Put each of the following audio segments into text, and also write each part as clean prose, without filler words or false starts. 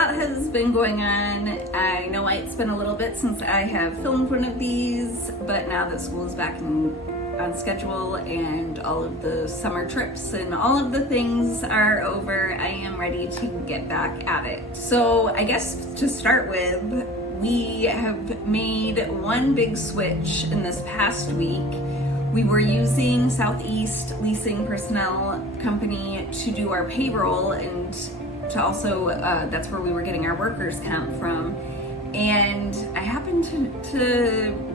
lot has been going on. I know it's been a little bit since I have filmed one of these, but now that school is back on schedule and all of the summer trips and all of the things are over, I am ready to get back at it. So I guess to start with, we have made one big switch in this past week. We were using Southeast Leasing Personnel Company to do our payroll, and to also, that's where we were getting our workers comp from. And I happened to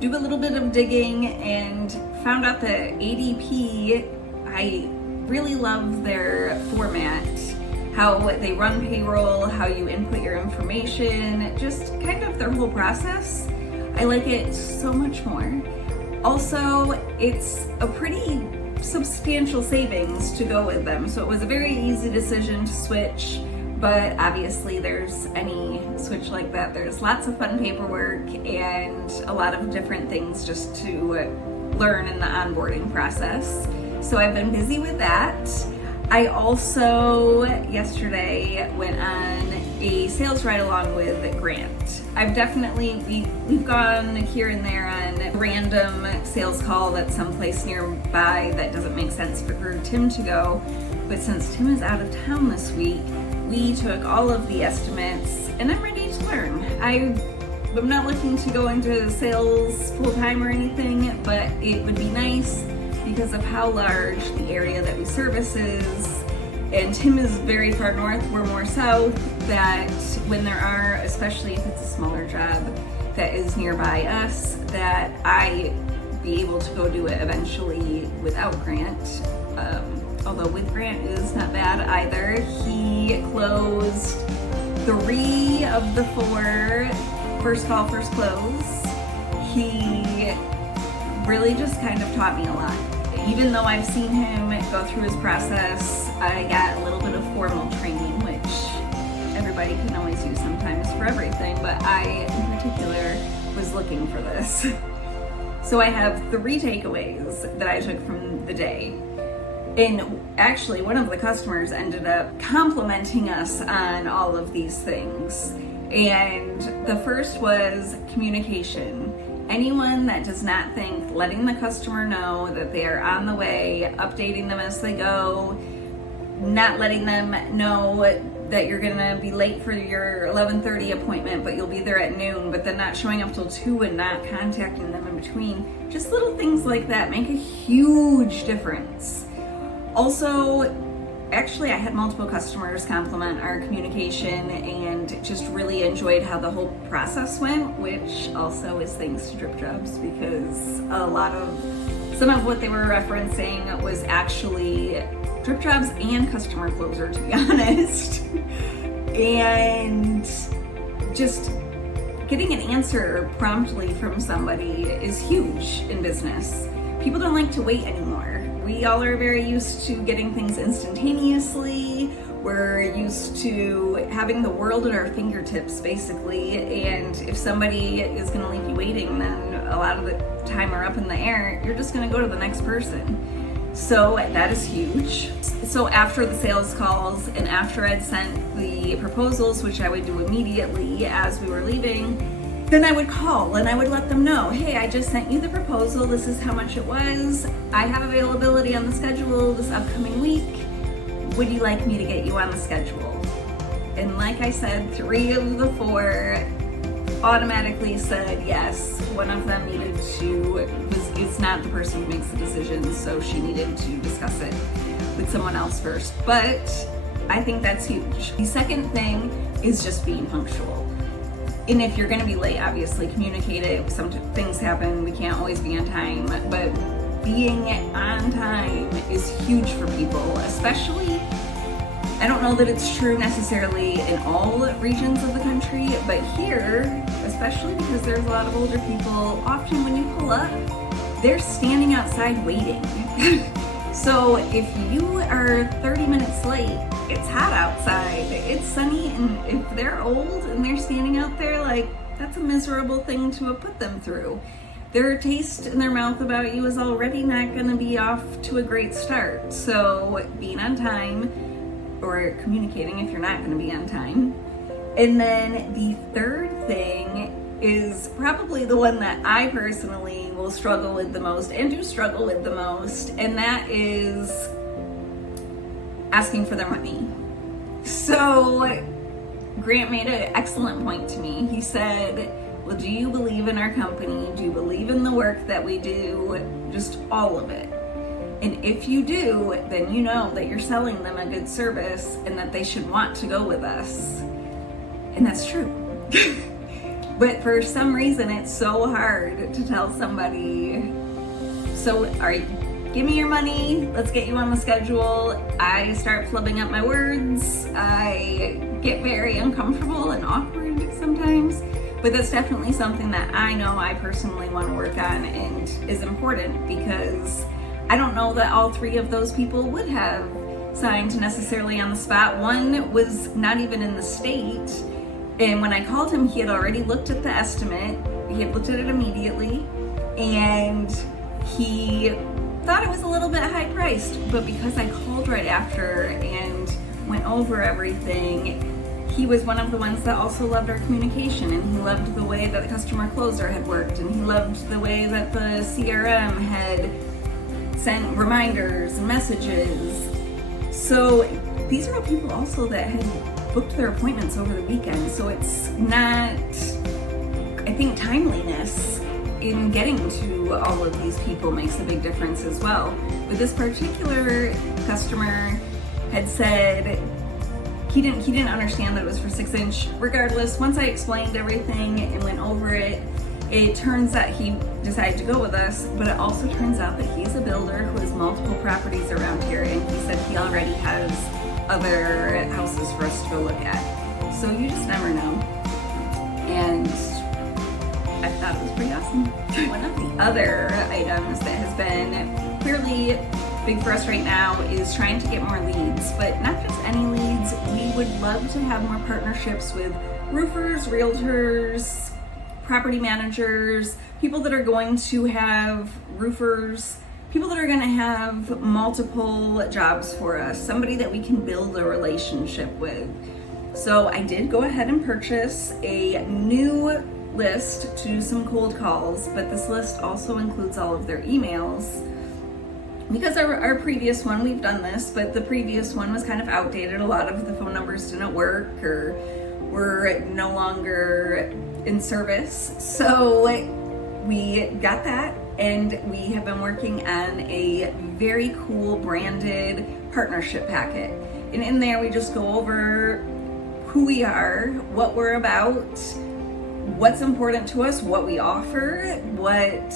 do a little bit of digging and found out that ADP, I really love their format, how they run payroll, how you input your information, just kind of their whole process. I like it so much more. Also, it's a pretty substantial savings to go with them, so it was a very easy decision to switch. But obviously there's any switch like that, there's lots of fun paperwork and a lot of different things just to learn in the onboarding process. So I've been busy with that. I also yesterday went on a sales ride along with Grant. I've definitely, we've gone here and there on a random sales call that's someplace nearby that doesn't make sense for Tim to go. But since Tim is out of town this week, we took all of the estimates and I'm ready to learn. I'm not looking to go into sales full-time or anything, but it would be nice because of how large the area that we service is. And Tim is very far north, we're more south, that when there are, especially if it's a smaller job that is nearby us, that I be able to go do it eventually without Grant. Although with Grant is not bad either. He closed 3 of the 4 first call, first close. He really just kind of taught me a lot. Even though I've seen him go through his process, I got a little bit of formal training, which everybody can always use sometimes for everything, but I in particular was looking for this. So I have 3 takeaways that I took from the day. And actually, one of the customers ended up complimenting us on all of these things. And the first was communication. Anyone that does not think letting the customer know that they are on the way, updating them as they go, not letting them know that you're gonna be late for your 11:30 appointment, but you'll be there at noon, but then not showing up till 2 and not contacting them in between. Just little things like that make a huge difference. Also, actually I had multiple customers compliment our communication and just really enjoyed how the whole process went, which also is thanks to Drip Jobs, because some of what they were referencing was actually Drip Jobs and Customer Closer, to be honest. And just getting an answer promptly from somebody is huge in business. People don't like to wait anymore. We all are very used to getting things instantaneously. We're used to having the world at our fingertips, basically. And if somebody is gonna leave you waiting, then a lot of the time are up in the air. You're just gonna go to the next person. So that is huge. So after the sales calls and after I'd sent the proposals, which I would do immediately as we were leaving, then I would call and I would let them know, hey, I just sent you the proposal, this is how much it was, I have availability on the schedule this upcoming week, would you like me to get you on the schedule? And like I said, 3 of the 4 automatically said yes. One of them it's not the person who makes the decision, so she needed to discuss it with someone else first, but I think that's huge. The second thing is just being punctual. And if you're gonna be late, obviously communicate it. Some things happen, we can't always be on time, but being on time is huge for people, especially, I don't know that it's true necessarily in all regions of the country, but here, especially because there's a lot of older people, often when you pull up, they're standing outside waiting. So if you are 30 minutes late, it's hot outside, it's sunny, and if they're old and they're standing out there, like, that's a miserable thing to have put them through. Their taste in their mouth about you is already not gonna be off to a great start. So being on time, or communicating if you're not going to be on time. And then the third thing is probably the one that I personally will struggle with the most and do struggle with the most, and that is asking for their money. So Grant made an excellent point to me. He said, well, do you believe in our company? Do you believe in the work that we do? Just all of it. And if you do, then you know that you're selling them a good service and that they should want to go with us. And that's true. But for some reason, it's so hard to tell somebody, so give me your money, let's get you on the schedule. I start flubbing up my words. I get very uncomfortable and awkward sometimes. But that's definitely something that I know I personally want to work on and is important, because I don't know that all three of those people would have signed necessarily on the spot. One was not even in the state, and when I called him, he had already looked at the estimate. He had looked at it immediately, and he thought it was a little bit high priced, but because I called right after and went over everything, he was one of the ones that also loved our communication, and he loved the way that the customer closer had worked, and he loved the way that the CRM had sent reminders and messages. So these are all people also that had booked their appointments over the weekend. So it's not, I think timeliness in getting to all of these people makes a big difference as well. But this particular customer had said he didn't understand that it was for 6-inch. Regardless, once I explained everything and went over it, it turns out he decided to go with us, but it also turns out that he's a builder who has multiple properties around here, and he said he already has other houses for us to go look at. So you just never know. And I thought it was pretty awesome. One of the other items that has been clearly big for us right now is trying to get more leads, but not just any leads. We would love to have more partnerships with roofers, realtors, property managers, people that are going to have roofers, people that are going to have multiple jobs for us, somebody that we can build a relationship with. So I did go ahead and purchase a new list to do some cold calls, but this list also includes all of their emails. Because our previous one, we've done this, but the previous one was kind of outdated. A lot of the phone numbers didn't work or were no longer in service. So we got that, and we have been working on a very cool branded partnership packet. And in there, we just go over who we are, what we're about, what's important to us, what we offer, what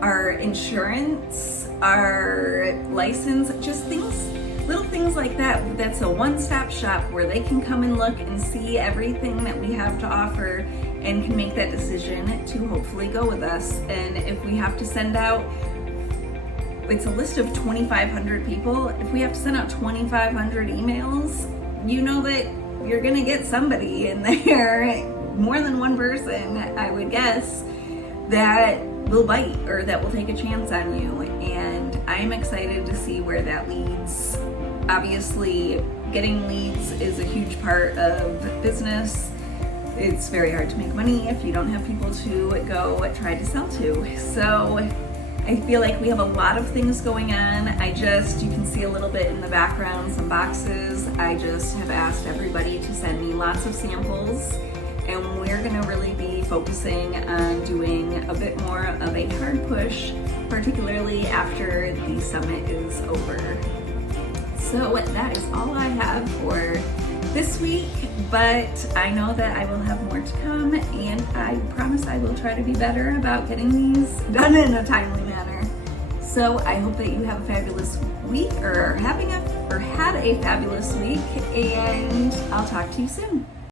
our insurance, our license, just things, little things like that. That's a one-stop shop where they can come and look and see everything that we have to offer and can make that decision to hopefully go with us. And if we have to send out, it's a list of 2,500 people. If we have to send out 2,500 emails, you know that you're gonna get somebody in there, more than one person, I would guess, that will bite or that will take a chance on you. And I'm excited to see where that leads. Obviously, getting leads is a huge part of business. It's very hard to make money if you don't have people to go try to sell to. So I feel like we have a lot of things going on. You can see a little bit in the background, some boxes. I just have asked everybody to send me lots of samples, and we're gonna really be focusing on doing a bit more of a hard push, particularly after the summit is over. So that is all I have for this week, but I know that I will have more to come, and I promise I will try to be better about getting these done in a timely manner. So I hope that you have a fabulous week, or had a fabulous week, and I'll talk to you soon.